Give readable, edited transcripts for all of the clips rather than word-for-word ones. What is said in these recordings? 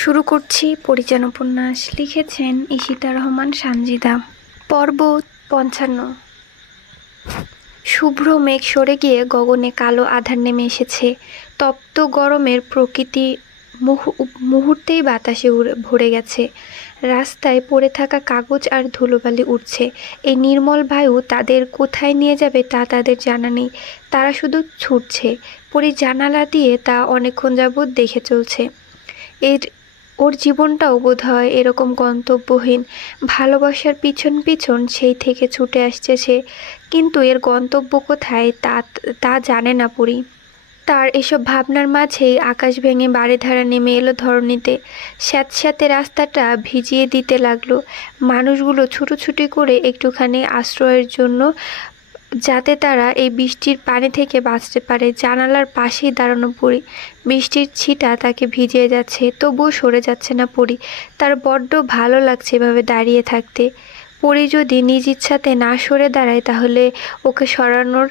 শুরু করছি পরিচান উপন্যাস। লিখেছেন ঈশিতা রহমান সানজিদা। পর্ব ৫৫। শুভ্র মেঘ সরে গিয়ে গগনে কালো আঁধার নেমে এসেছে। তপ্ত গরমের প্রকৃতি মুহূর্তেই বাতাসে ভরে গেছে। রাস্তায় পড়ে থাকা কাগজ আর ধুলোবালি উঠছে। এই নির্মল বায়ু তাদের কোথায় নিয়ে যাবে তা তাদের জানা নেই। তারা শুধু ছুটছে। পরী জানালা দিয়ে তা অনেকক্ষণ যাবৎ দেখে চলছে। ওর জীবনটাও বোধহয় এরকম গন্তব্যহীন। ভালোবাসার পিছন পিছন সেই থেকে ছুটে আসছে সে, কিন্তু এর গন্তব্য কোথায় তা জানে না পরী। তার এসব ভাবনার মাঝেই আকাশ ভেঙে বারিধারা নেমে এলো ধরণীতে। স্যাঁতস্যাঁতে রাস্তাটা ভিজিয়ে দিতে লাগলো। মানুষগুলো ছুটোছুটি করে একটুখানি আশ্রয়ের জন্য, যাতে তারা এই বৃষ্টির পানি থেকে বাঁচতে পারে। জানালার পাশেই দাঁড়ানো পরী। বৃষ্টির ছিটা তাকে ভিজিয়ে যাচ্ছে, তবুও সরে যাচ্ছে না পরী। তার বড্ড ভালো লাগছে এভাবে দাঁড়িয়ে থাকতে। পরী যদি নিজ ইচ্ছাতে না সরে দাঁড়ায় তাহলে ওকে সরানোর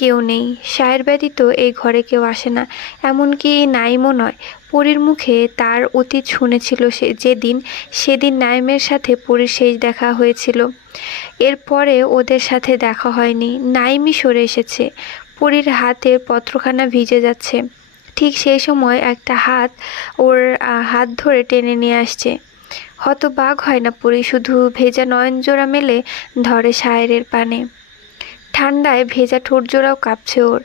কেউ নেই। সায়ের ব্যতীত এই ঘরে কেউ আসে না, এমনকি নাইমও নয়। পরীর মুখে তার অতীত শুনেছিল সেদিন নাইমের সাথে পরীর শেষ দেখা হয়েছিল। এরপরে ওদের সাথে দেখা হয়নি। নাইমই সরে এসেছে। পরীর হাতের পত্রখানা ভিজে যাচ্ছে। ঠিক সেই সময় একটা হাত ওর হাত ধরে টেনে নিয়ে আসছে। হতবাক হয় না পরী, শুধু ভেজা নয়নজোড়া মেলে ধরে সায়েরের পানে। ঠান্ডায় ভেজা ঠোঁটজোড়াও কাঁপছে ওর।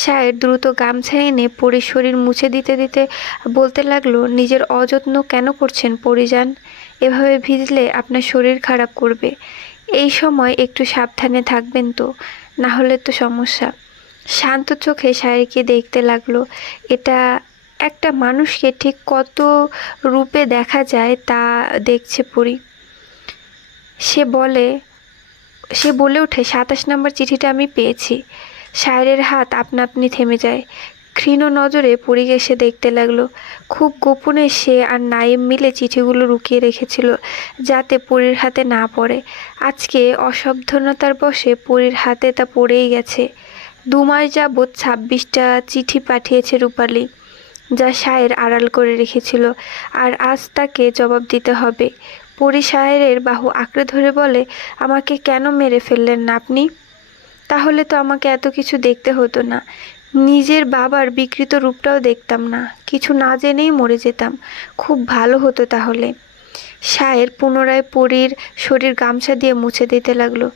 সায়ের দ্রুত গামছা এনে পরীর শরীর মুছে দিতে দিতে বলতে লাগলো, নিজের অযত্ন কেন করছেন পরিজান? এভাবে ভিজলে আপনার শরীর খারাপ করবে। এই সময় একটু সাবধানে থাকবেন তো, না হলে তো সমস্যা। শান্ত চোখে সায়েরকে দেখতে লাগলো। এটা একটা মানুষকে ঠিক কত রূপে দেখা যায় তা দেখছে পরী। সে বলে ওঠে, ২৭ নম্বর চিঠিটা আমি পেয়েছি। সায়েরের হাত আপনা আপনি থেমে যায়। ক্ষীণ নজরে পরীকে সে দেখতে লাগলো। খুব গোপনে সে আর নাইম মিলে চিঠিগুলো লুকিয়ে রেখেছিল, যাতে পরীর হাতে না পড়ে। আজকে অসাবধানতার বশে পরীর হাতে তা পড়েই গেছে। ২ মাস যাবৎ ২৬টা চিঠি পাঠিয়েছে রূপালী, যা সায়ের আড়াল করে রেখেছিল, আর আজ তাকে জবাব দিতে হবে। পরী সায়েরের বাহু আঁকড়ে ধরে বলে, আমাকে কেন মেরে ফেললেন না আপনি? তাহলে তো আমাকে এত কিছু দেখতে হতো না। নিজের বাবার বিকৃত রূপটাও দেখতাম না। কিছু না জেনেই মরে যেতাম। খুব ভালো হতো তাহলে। সায়ের পুনরায় পরীর শরীর গামছা দিয়ে মুছে দিতে লাগলো।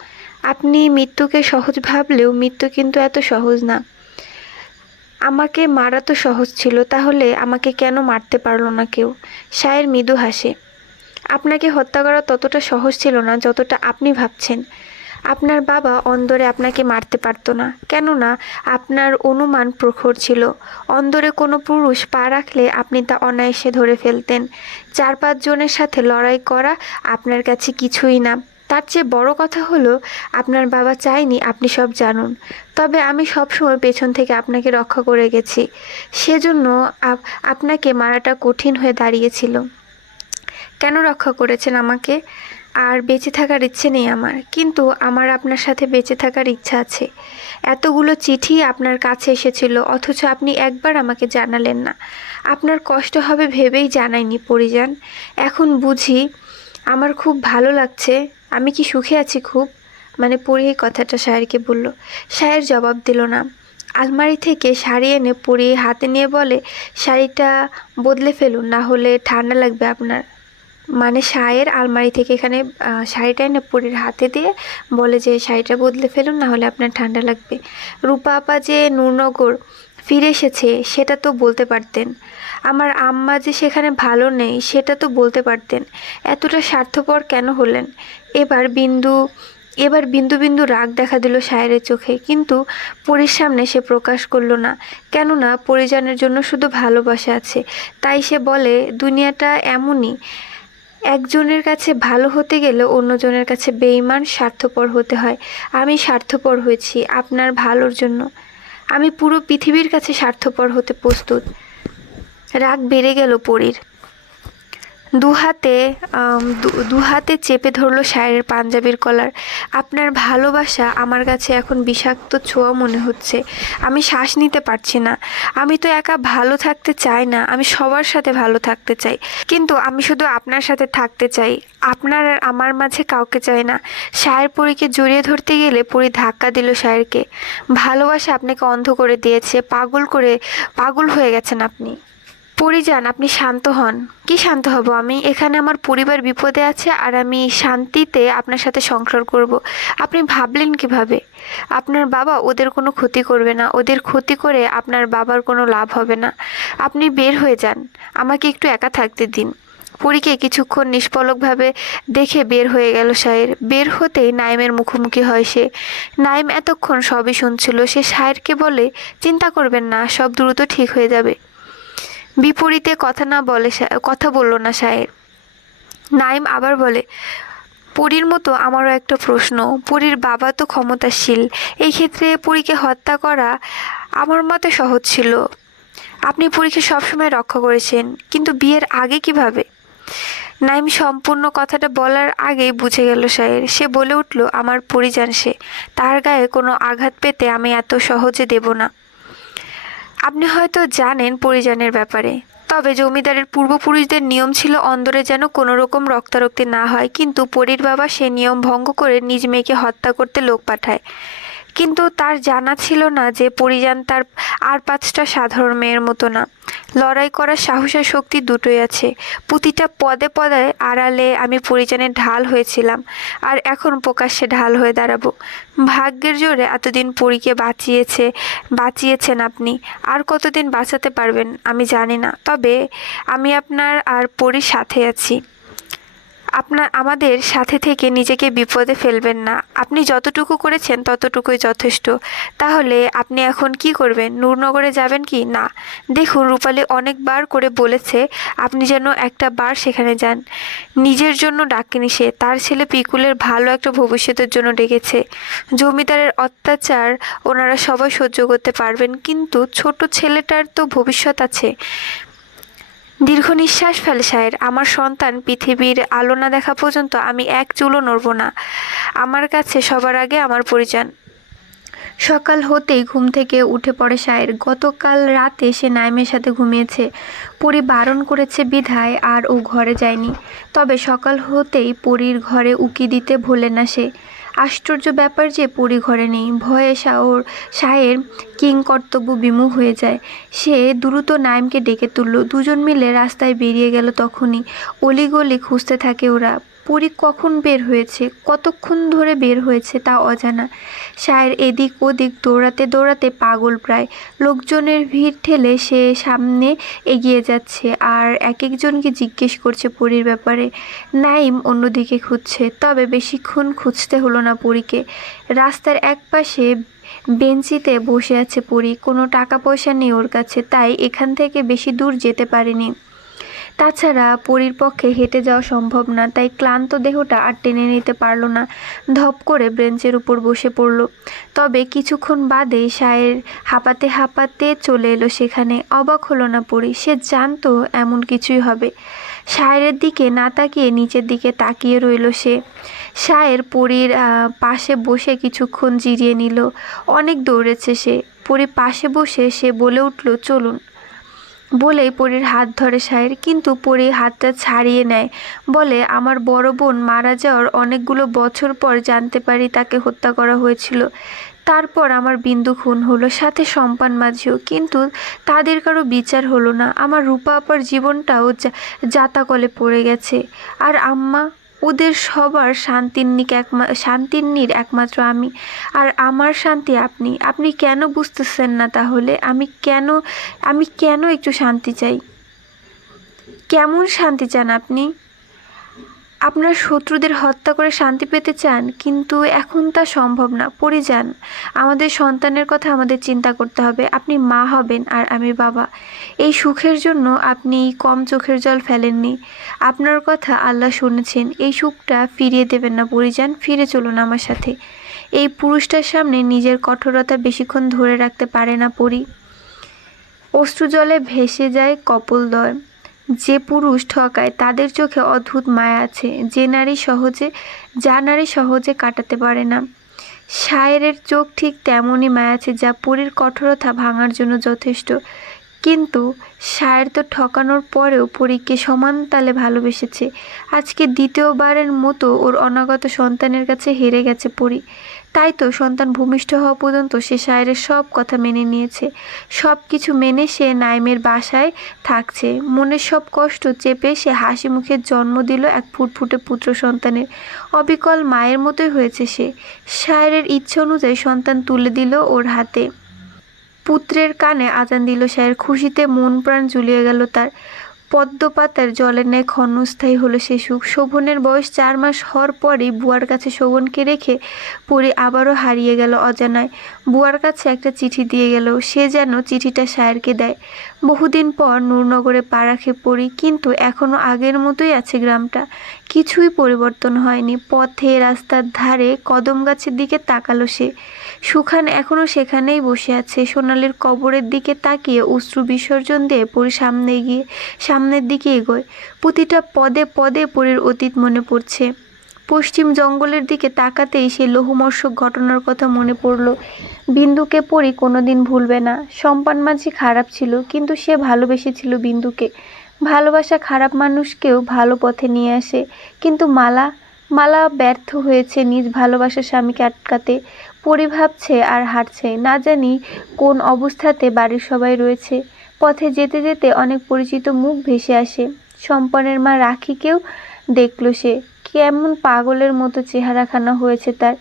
আপনি মৃত্যুকে সহজ ভাবলেও মৃত্যু কিন্তু এত সহজ না। আমাকে মারা তো সহজ ছিল, তাহলে আমাকে কেন মারতে পারল না কেউ? সায়ের মৃদু হাসে। আপনাকে হত্যা করা ততটা সহজ ছিল না যতটা আপনি ভাবছেন। আপনার বাবা অন্দরে আপনাকে মারতে পারত না, কেননা আপনার অনুমান প্রখর ছিল। অন্দরে কোনো পুরুষ পা রাখলে আপনি তা অনায়াসে ধরে ফেলতেন। ৪-৫ জনের সাথে লড়াই করা আপনার কাছে কিছুই না। তার চেয়ে বড় কথা হলো, আপনার বাবা চায়নি আপনি সব জানুন। তবে আমি সবসময় পেছন থেকে আপনাকে রক্ষা করে গেছি। সেজন্য আপনাকে মারাটা কঠিন হয়ে দাঁড়িয়েছিল। কেন রক্ষা করেছেন আমাকে? আর বেঁচে থাকার ইচ্ছে নেই আমার, কিন্তু আমার আপনার সাথে বেঁচে থাকার ইচ্ছা আছে। এতগুলো চিঠি আপনার কাছে এসেছিল, অথচ আপনি একবার আমাকে জানালেন না। আপনার কষ্ট হবে ভেবেই জানাইনি পরিজান। এখন বুঝি আমার খুব ভালো লাগছে। আমি কি সুখে আছি খুব? মানে পরী এই কথাটা সায়েরকে বলল। সায়ের জবাব দিল না। আলমারি থেকে শাড়ি এনে পরী হাতে নিয়ে বলে, শাড়িটা বদলে ফেলুন, না হলে ঠান্ডা লাগবে আপনার। মানে সায়ের আলমারি থেকে এখানে শাড়িটা এনে পরীর হাতে দিয়ে বলে যে, শাড়িটা বদলে ফেলুন, না হলে আপনার ঠান্ডা লাগবে। রূপা আপা যে নূরনগর ফিরে এসেছে সেটা তো বলতে পারতেন। আমার আম্মা যে সেখানে ভালো নেই সেটা তো বলতে পারতেন। এতটা স্বার্থপর কেন হলেন? এবার বিন্দু বিন্দু রাগ দেখা দিল সায়েরের চোখে, কিন্তু পরীর সামনে সে প্রকাশ করলো না। কেননা পরিজনের জন্য শুধু ভালোবাসা আছে। তাই সে বলে, দুনিয়াটা এমনই। একজনের কাছে ভালো হতে গেলে অন্যজনের কাছে বেঈমান, স্বার্থপর হতে হয়। আমি স্বার্থপর হয়েছি আপনার ভালোর জন্য। আমি পুরো পৃথিবীর কাছে স্বার্থপর হতে প্রস্তুত। রাগ বেড়ে গেল পরীর। দু হাতে চেপে ধরলো সায়ের পাঞ্জাবির কলার। আপনার ভালোবাসা আমার কাছে এখন বিষাক্ত ছোঁয়া মনে হচ্ছে। আমি শ্বাস নিতে পারছি না। আমি তো একা ভালো থাকতে চাই না, আমি সবার সাথে ভালো থাকতে চাই, কিন্তু আমি শুধু আপনার সাথে থাকতে চাই। আপনার আর আমার মাঝে কাউকে চাই না। সায়ের পরীকে জড়িয়ে ধরতে গেলে পরী ধাক্কা দিল সায়েরকে। ভালোবাসা আপনাকে অন্ধ করে দিয়েছে, পাগল হয়ে গেছেন আপনি। পরিযান, আপনি শান্ত হন। কি শান্ত হব আমি? এখানে আমার পরিবার বিপদে আছে আর আমি শান্তিতে আপনার সাথে সংসার করব। আপনি ভাবলেন কিভাবে? আপনার বাবা ওদের কোনো ক্ষতি করবে না, ওদের ক্ষতি করে আপনার বাবার কোনো লাভ হবে না। আপনি বের হয়ে যান, আমাকে একটু একা থাকতে দিন। পরীকে কিছুক্ষণ নিষ্পলকভাবে দেখে বের হয়ে গেল সায়ের। বের হতেই নাইমের মুখোমুখি হয় সে। নাইম এতক্ষণ সবই শুনছিল। সে সায়েরকে বলে, চিন্তা করবেন না, সব দ্রুত ঠিক হয়ে যাবে। বিপরীতে কথা বলল না সায়ের। নাইম আবার বলে, পরীর মতো আমারও একটা প্রশ্ন। পরীর বাবা তো ক্ষমতাশীল, এই ক্ষেত্রে পরীকে হত্যা করা আমার মতে সহজ ছিল। আপনি পরীকে সবসময় রক্ষা করেছেন, কিন্তু বিয়ের আগে কিভাবে? নাইম সম্পূর্ণ কথাটা বলার আগেই বুঝে গেল সায়ের। সে বলে উঠল, আমার পরিজান সে, তার গায়ে কোনো আঘাত পেতে আমি এত সহজে দেব না। আপনি হয়তো জানেন পরিজনের ব্যাপারে, তবে জমিদারের পূর্বপুরুষদের নিয়ম ছিল অন্দরে যেন কোনো রকম রক্তারক্তি না হয়, কিন্তু পরীর বাবা সে নিয়ম ভঙ্গ করে নিজ মেয়েকে হত্যা করতে লোক পাঠায়। কিন্তু তার জানা ছিল না যে পরিজান তার আর 5টা সাধারণ মেয়ের মতো না। লড়াই করার সাহস আর শক্তি দুটোই আছে। প্রতিটা পদে পদে আড়ালে আমি পরিজানের ঢাল হয়েছিলাম, আর এখন প্রকাশ্যে ঢাল হয়ে দাঁড়াবো। ভাগ্যের জোরে এতদিন পরীকে বাঁচিয়েছেন আপনি। আর কতদিন বাঁচাতে পারবেন আমি জানি না, তবে আমি আপনার আর পরীর সাথে আছি। আমাদের সাথে থেকে নিজেকে বিপদে ফেলবেন না। আপনি যতটুকু করেছেন ততটুকুই যথেষ্ট। তাহলে আপনি এখন কি করবেন? নূরনগরে যাবেন কি না? দেখুন, রূপালী অনেকবার করে বলেছে আপনি যেন একটা বার সেখানে যান। নিজের জন্য ডাকেনি সে, তার ছেলে পিকুলের ভালো একটা ভবিষ্যতের জন্য ডেকেছে। জমিদারের অত্যাচার ওনারা সবাই সহ্য করতে পারবেন, কিন্তু ছোট ছেলেটার তো ভবিষ্যৎ আছে। দীর্ঘ নিঃশ্বাস ফেলে সায়ের। আমার সন্তান পৃথিবীর আলো না দেখা পর্যন্ত আমি এক চুলও নড়ব না। আমার কাছে সবার আগে আমার পরিজন। সকাল হতেই ঘুম থেকে উঠে পড়ে সায়ের। গতকাল রাতে সে নাইমের সাথে ঘুমিয়েছে। পরী বারণ করেছে বিধায় আর ও ঘরে যায়নি। তবে সকাল হতেই পরীর ঘরে উকি দিতে ভোলে না সে। আশ্চর্য ব্যাপার যে পরী ঘরে নেই। ভয়ে সায়ের কিংকর্তব্য বিমুখ হয়ে যায়। সে দ্রুত নাইমকে ডেকে তুলল। দুজন মিলে রাস্তায় বেরিয়ে গেল। তখনই অলিগলি খুঁজতে থাকে ওরা। পরী কখন বের হয়েছে, কতক্ষণ ধরে বের হয়েছে তা অজানা। সায়ের এদিক ওদিক দৌড়াতে দৌড়াতে পাগল প্রায়। লোকজনের ভিড় ঠেলে সে সামনে এগিয়ে যাচ্ছে আর এক একজনকে জিজ্ঞেস করছে পরীর ব্যাপারে। নাইম অন্যদিকে খুঁজছে, তবে বেশিক্ষণ খুঁজতে হলো না পরীকে। রাস্তার একপাশে বেঞ্চিতে বসে আছে পরী। কোনো টাকা পয়সা নেই ওর কাছে, তাই এখান থেকে বেশি দূর যেতে পারেনি। তাছাড়া পরীর পক্ষে হেঁটে যাওয়া সম্ভব না, তাই ক্লান্ত দেহটা আর টেনে নিতে পারল না। ধপ করে বেঞ্চের উপর বসে পড়ল। তবে কিছুক্ষণ বাদেই সায়ের হাঁপাতে হাঁপাতে চলে এলো সেখানে। অবাক হলো না পরী, সে জানতো এমন কিছুই হবে। সায়েরের দিকে না তাকিয়ে নিচের দিকে তাকিয়ে রইল সে। সায়ের পরীর পাশে বসে কিছুক্ষণ জিরিয়ে নিল। অনেক দৌড়েছে সে। পরী পাশে বসে সে বলে উঠল, চলুন। বলেই পরীর হাত ধরে সায়ের, কিন্তু পরী হাতটা ছাড়িয়ে নেয়। বলে, আমার বড় বোন মারা যাওয়ার অনেকগুলো বছর পর জানতে পারি তাকে হত্যা করা হয়েছিল। তারপর আমার বিন্দু খুন হলো, সাথে সম্পান মাঝিও, কিন্তু তাদের কারো বিচার হলো না। আমার রূপা আপার জীবনটাও জাতাকলে পড়ে গেছে। আর আম্মা, ওদের সবার শান্তির একমাত্র আমি। আর আমার শান্তি আপনি। আপনি কেন বুঝতেছেন না তাহলে? আমি কেন একটু শান্তি চাই? কেমন শান্তি চান আপনি? আপনার শত্রুদের হত্যা করে শান্তি পেতে চান, কিন্তু এখন তা সম্ভব না। পড়ে যান। আমাদের সন্তানের কথা আমাদের চিন্তা করতে হবে। আপনি মা হবেন আর আমি বাবা। এই সুখের জন্য আপনি কম চোখের জল ফেলেননি। আপনার কথা আল্লাহ শুনেছেন। এই সুখটা ফিরিয়ে দেবেন না পরিজান। ফিরে চলুন আমার সাথে। এই পুরুষটার সামনে নিজের কঠোরতা বেশিক্ষণ ধরে রাখতে পারে না পরী। অশ্রুজলে ভেসে যায় কপোলদ্বয়। যে পুরুষ ঠকায় তাদের চোখে অদ্ভুত মায়া আছে, যা নারী সহজে কাটাতে পারে না। শায়েরের চোখ ঠিক তেমনই মায়া আছে, যা পরীর কঠোরতা ভাঙার জন্য যথেষ্ট। কিন্তু শায়ের তো ঠকানোর পরেও পরীকে সমান তালে ভালোবেসেছে। আজকে দ্বিতীয়বারের মতো ওর অনাগত সন্তানের কাছে হেরে গেছে পরী। তাই তো সন্তান ভূমিষ্ঠ হওয়া পর্যন্ত সে শায়েরের সব কথা মেনে নিয়েছে। সব কিছু মেনে সে নাইমের বাসায় থাকছে। মনের সব কষ্ট চেপে সে হাসি মুখে জন্ম দিল এক ফুটফুটে পুত্র সন্তানের। অবিকল মায়ের মতোই হয়েছে সে। শায়েরের ইচ্ছে অনুযায়ী সন্তান তুলে দিল ওর হাতে। পুত্রের কানে আজান দিল শায়ের। খুশিতে মন প্রাণ জুড়িয়ে গেল তার। পদ্মপাতার জলের ন্যায় ক্ষণস্থায়ী হলো সে সুখ। শোভনের বয়স 4 মাস হওয়ার পরেই বুয়ার কাছে শোভনকে রেখে পরী আবারও হারিয়ে গেল অজানায়। বুয়ার কাছে একটা চিঠি দিয়ে গেল, সে যেন চিঠিটা শায়েরকে দেয়। বহুদিন পর নূরনগরে পা রাখে পরী, কিন্তু এখনো আগের মতোই আছে গ্রামটা। কিছুই পরিবর্তন হয়নি। পথে রাস্তার ধারে কদম গাছের দিকে তাকালো সে। সুখান এখনো সেখানেই বসে আছে। সোনালির কবরের দিকে তাকিয়ে অশ্রু বিসর্জন দিয়ে পরী সামনের দিকে এগোয়। প্রতিটা পদে পদে পরীর অতীত মনে পড়ছে। পশ্চিম জঙ্গলের দিকে তাকাতেই সে লোহমর্ষক ঘটনার কথা মনে পড়ল। বিন্দুকে পরী কোনোদিন ভুলবে না। সম্পান মাঝি খারাপ ছিল, কিন্তু সে ভালোবেসেছিল বিন্দুকে। ভালোবাসা খারাপ মানুষকেও ভালো পথে নিয়ে আসে। কিন্তু মালা ব্যর্থ হয়েছে নিজ ভালোবাসার স্বামীকে আটকাতে। পরী ভাবছে আর হাঁটছে। না জানি কোন অবস্থাতে বাড়ির সবাই রয়েছে। পথে যেতে যেতে অনেক পরিচিত মুখ ভেসে আসে। সম্পনের মা রাখিকেও দেখল সে। কেমন পাগলের মতো চেহারাখানা হয়েছে তার।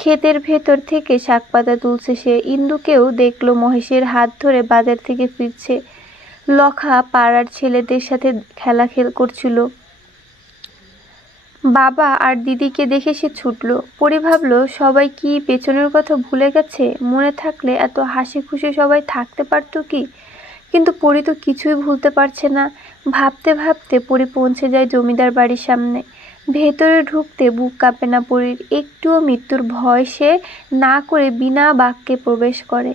ক্ষেতের ভেতর থেকে শাকপাতা তুলছে সে। ইন্দুকেও দেখল মহেশের হাত ধরে বাজার থেকে ফিরছে। লখা পাড়ার ছেলেদের সাথে খেলা করছিল। বাবা আর দিদিকে দেখে সে ছুটল। পরী ভাবল, সবাই কি পেছনের কথা ভুলে গেছে? মনে থাকলে এত হাসি খুশি সবাই থাকতে পারত কি? কিন্তু পরী তো কিছুই ভুলতে পারছে না। ভাবতে ভাবতে পরী পৌঁছে যায় জমিদার বাড়ির সামনে। ভেতরে ঢুকতে বুক কাঁপে না পরীর। একটুও মৃত্যুর ভয় সে না করে বিনা বাক্যে প্রবেশ করে।